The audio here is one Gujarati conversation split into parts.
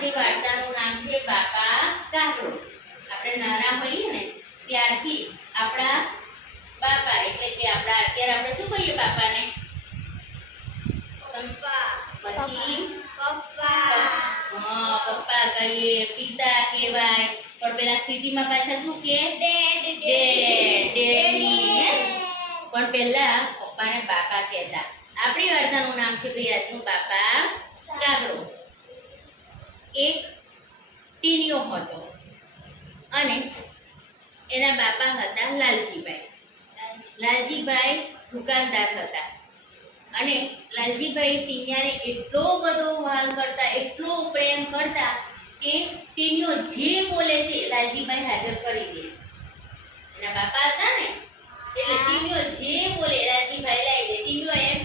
આપણી વાર્તાનું નામ છે બાપા કાગડો. આપણે નાના હોઈએ ને ત્યારથી આપણા બાપા એટલે કે અત્યારે આપણે શું કહીએ બાપાને? પછી પપ્પા કહીએ, પિતા કહેવાય, પણ પેલા સિટીમાં પાછા શું કે? ડેડી. પણ પહેલા પપ્પાને બાપા કહેતા. આપણી વાર્તાનું નામ છે ભાઈ આજનું બાપા કાગડો. એક ટીનિયો હતો અને એના બાપા હતા લાલજીભાઈ. લાલજીભાઈ દુકાનદાર હતા અને લાલજીભાઈ ટીનિયાને એટલો બધો વહાલ કરતા, એટલો પ્રેમ કરતા કે ટીનિયો જે બોલે તે લાલજીભાઈ હાજર કરી દે. એના બાપા હતા ને એટલે ટીનિયો જે બોલે લાલજીભાઈ લાવી દે. ટીનિયો એમ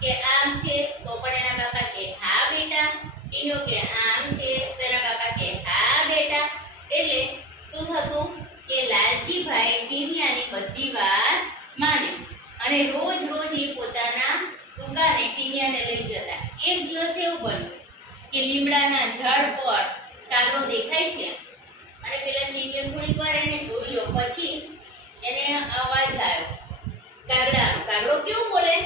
કે આમ છે તો પણ એના બાપા કે હા બેટા. ટીનિયો કે આમ છે તો એના બાપા કે હા બેટા. એટલે શું થતું કે લાલજીભાઈ ટીનિયાની બધી વાત માને અને રોજ રોજ એ પોતાના દુકાને ટીનિયાને લઈ જતા. એક દિવસ એવું બન્યું કે લીમડાના ઝાડ પર કાગડો દેખાય છે અને પેલા ટીનિયો થોડીક વાર એને જોયો. પછી એને અવાજ આવ્યો કાગડાનો. કાગડો કેવું બોલે?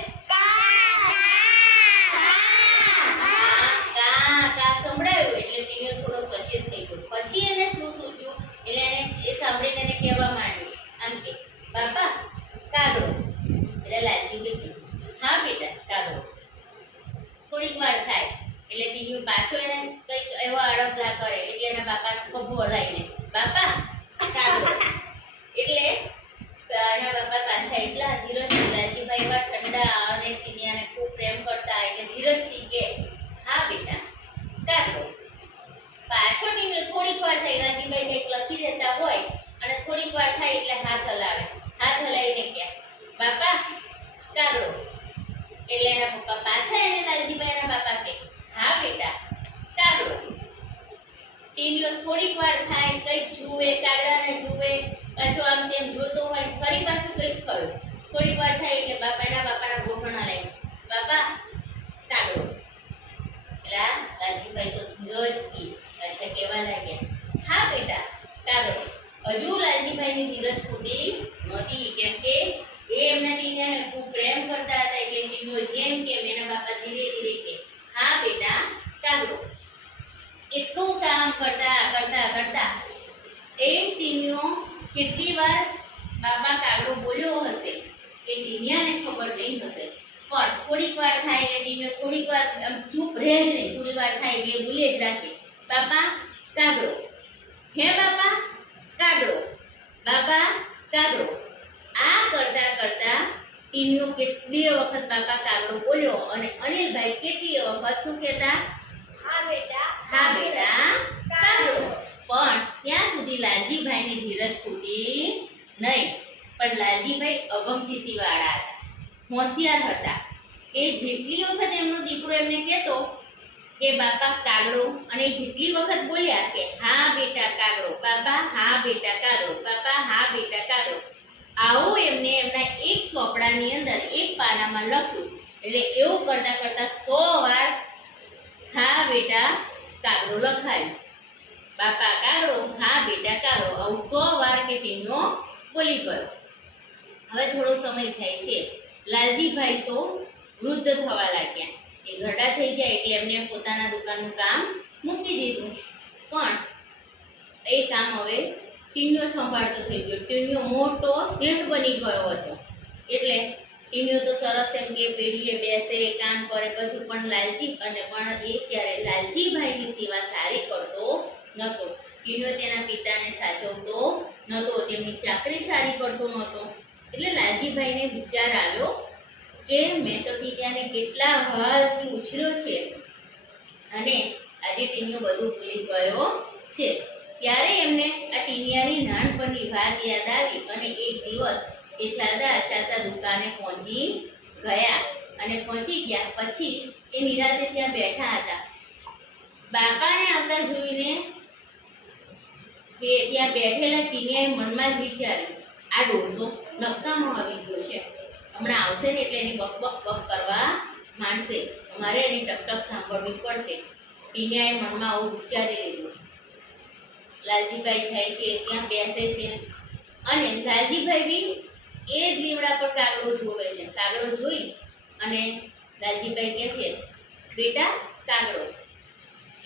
સંભળાયું એટલે ટીનિયો થોડો સચેત થઈ ગયો. પછી એને શું સૂચ્યું એટલે એને એ સાંભળીને એને કહેવા માંડ્યું આમ કે બાપા કાગડો. એટલે લાલજીભાઈ કીધું હા બેટા કાગડો. થોડીક વાર થાય એટલે ટીનિયો પાછો એને કંઈક એવા અડગલા કરે એટલે એના બાપાને ખભો હલાવીને બાપા કાગડો. એટલે એના બાપા પાછા એટલા ધીરજથી, લાલજીભાઈ એવા ઠંડા અને ટીનિયાને ખૂબ પ્રેમ કરતા એટલે ધીરજથી કે હા બેટા કાગડો. પાછો ટીનિયો થોડીક વાર થઈ, લાલજીભાઈ કંઈક લખી દેતા હોય અને થોડીક વાર થાય એટલે હાથ હલાવે. હાથ હલાવીને કે બાપા કાગડો. એટલે એના પપ્પા પાછા એને લાલજીભાઈ એના બાપા કે હા બેટા કાગડો. ટીનિયો થોડીક વાર થાય, કંઈક જુએ, કાગડાને જુએ, પાછો આમ તેમ જોતો હોય, ફરી પાછું કંઈક થયું. થોડીક વાર થાય એટલે બાપા એના બાપાના ગોઠણા લઈ બાપા કાગડો. એટલે લાલજીભાઈ તો ધીરજથી પાછા કહેવા લાગ્યા હા બેટા કાગડો. હજુ લાલજીભાઈની ધીરજ ખૂટી નહોતી કેમ કે એ એમના ટીનિયાને ખૂબ પ્રેમ કરતા હતા. એટલે ટીનિયો જેમ કે એના બાપા ધીરે ધીરે કે હા બેટા કાગડો. એટલું કામ કરતા એ ટીનિયો કેટલી વાર બાપા કાગડો બોલ્યો હશે એ ટીનિયાને ખબર નહીં હશે. પણ થોડીક વાર થાય એટલે ટીનિયો થોડીક વાર ચૂપ રહે જ નહીં. થોડી વાર થાય એટલે બોલે જ રાખે બાપા કાગડો. હે બાપા કાગડો, બાપા કાગડો. આ કરતા ટીનિયો કેટલી વખત બાપા કાગડો બોલ્યો અને અનિલભાઈ કેટલી વખત શું કહેતા હા બેટા કાગડો. પણ ત્યાં સુધી લાલજીભાઈની ધીરજ ખૂટી નહીં. પણ લાલજીભાઈ અગમચેતી વાળા હતા, હોશિયાર હતા. એ જેટલી વખત એમનો દીકરો એમને કહેતો કે બાપા કાગડો અને જેટલી વખત બોલ્યા કે હા બેટા કાગડો, બાપા હા બેટા કાગડો, બાપા હા બેટા કાગડો, આવું એમને એમના એક ચોપડાની અંદર એક પાનામાં લખ્યું. એટલે એવું કરતા 100 વાર હા બેટા કાગડો લખાયું. બાપા કાગડો હા બેટા કાગડો આવું 100 વાર કે ટીનિયો બોલી ગયો. હવે થોડો સમય જાય છે. લાલજીભાઈ તો વૃદ્ધ થવા લાગ્યા. એ ઘરડા થઈ ગયા એટલે એમને પોતાના દુકાનનું કામ મૂકી દીધું. પણ એ કામ હવે ટીનિયો સંભાળતો થઈ ગયો. ટીનિયો મોટો શેઠ બની ગયો હતો. એટલે ટીનિયો તો સરસ એમ કે પેઢીએ બેસે, કામ કરે બધું. પણ એ ત્યારે લાલજીભાઈની સેવા સારી કરતો નહોતો. ટીનિયો તેના પિતાને સાચવતો નહોતો, તેમની ચાકરી સારી કરતો નહોતો. એટલે લાલજીભાઈને વિચાર આવ્યો કે મેં તો ટીનિયાને કેટલા વહાલથી ઉછળ્યો છે અને આજે ટીનિયો બધું ભૂલી ગયો છે. ત્યારે એમને આ ટીનિયાની નાનપણની વાત યાદ આવી અને એક દિવસ એ ચાલતા દુકાને પહોંચી ગયા. અને પહોંચી ગયા પછી એ નિરાતે ત્યાં બેઠા હતા. બાપાને આવતા જોઈને ત્યાં બેઠેલા ટીનિયાએ મનમાં જ વિચાર્યું આ ડોસો નકામો આવી ગયો છે, હમણાં આવશે ને એટલે એની બક બક બક કરવા માંડશે, મારે એની ટકટક સાંભળવી પડશે. ટીનિયાએ મનમાં આવું વિચારી લીધું. લાલજીભાઈ જાય છે ત્યાં બેસે છે અને લાલજીભાઈ બી એ જ લીમડા પર કાગડો જોવે છે. કાગડો જોઈ અને લાલજીભાઈ કહે છે, બેટા કાગડો.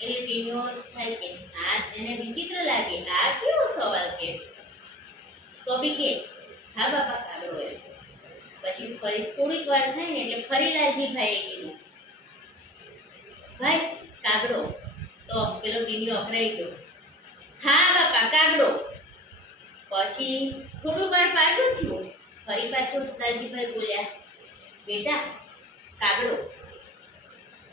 એટલે ટીનિયો થાય કે આ એને વિચિત્ર લાગે, આ કેવો સવાલ કે. તો બી કે હા બાપા કાગડો એમ. પછી ફરી થોડીક વાર થાય ને એટલે ફરી લાલજીભાઈએ કીધું, ભાઈ કાગડો. તો પેલો ટીનિયો અકળાઈ ગયો, હા બાપા કાગડો. પછી થોડું વાર પાછું થયું, ફરી પાછું લાલજીભાઈ બોલ્યા, બેટા કાગડો.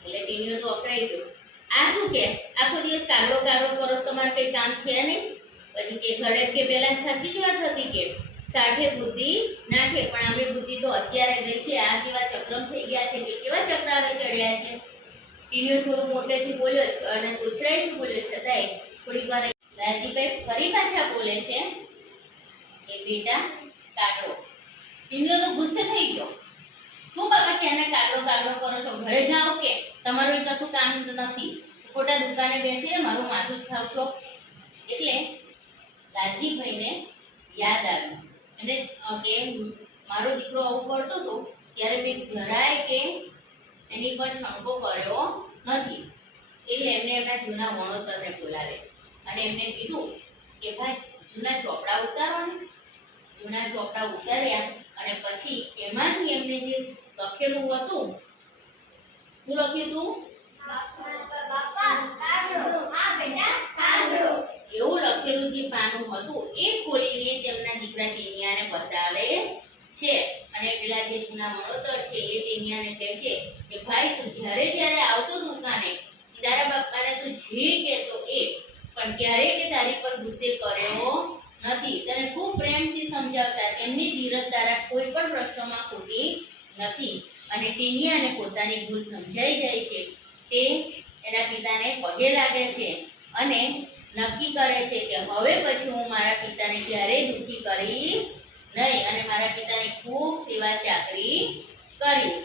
એટલે ટીનિયો તો અકળાઈ ગયો, આ શું કે આખો દિવસ કાગડો કાગડો કરો, તમારે કઈ કામ છે નહીં? પછી કે ઘડે કે પેલા સાચી જ વાત હતી કે સાઠે બુદ્ધિ નાઠે, પણ આપણી બુદ્ધિ તો અત્યારે ગઈ છે. આ કેવા ચક્રમ થઈ ગયા છે કે કેવા ચક્રાવે ચડ્યા છે. ટીનિયો થોડું મોટેથી બોલ્યો છે અને તોછડાઈથી બોલ્યો છતાંય થોડીક વાર લાલજીભાઈ ફરી પાછા બોલે છે કે બેટા કાગડો. ટીનિયો તો ગુસ્સે થઈ ગયો, શું બાપા ક્યાંને કાગડો કાગડો કરો છો? ઘરે જાઓ કે તમારું એ કશું કામ નથી, ખોટા દુકાને બેસીને મારું માથું જ ખાવ છો. એટલે લાલજીભાઈને યાદ આવ્યું અને કે મારો દીકરો આવું કરતો હતો ત્યારે મેં જરાય કે એની પર શંકો કર્યો નથી. એટલે એમને એમના જૂના વણોતરને બોલાવે અને એમને કીધું કે ભાઈ જૂના ચોપડા ઉતારો ને. જૂના ચોપડા ઉતાર્યા અને પછી એમાંથી એમને જે લખેલું હતું, શું લખ્યું હતું? એવું લખેલું જે પાનું હતું એ ખોલીને તેમના દીકરા ટીનિયાને બતાવે છે. અને પેલા જે જૂના વણોતર છે એ ટીનિયાને કહે છે કે ભાઈ તું જ્યારે જ્યારે આવતો દુકાને તારા બાપાને તું જે કહેતો એ, પણ ક્યારેય કે તારી પર ગુસ્સે કર્યો નથી. તને ખૂબ પ્રેમથી સમજાવતા, એમની ધીરજ તારા કોઈ પણ પ્રશ્નોમાં ખોટી નથી. અને ટીનિયાને પોતાની ભૂલ સમજાઈ જાય છે. તે એના પિતાને પગે લાગે છે અને નક્કી કરે છે કે હવે પછી હું મારા પિતાને ક્યારેય દુઃખી કરીશ નહીં અને મારા પિતાની ખૂબ સેવા ચાકરી કરીશ.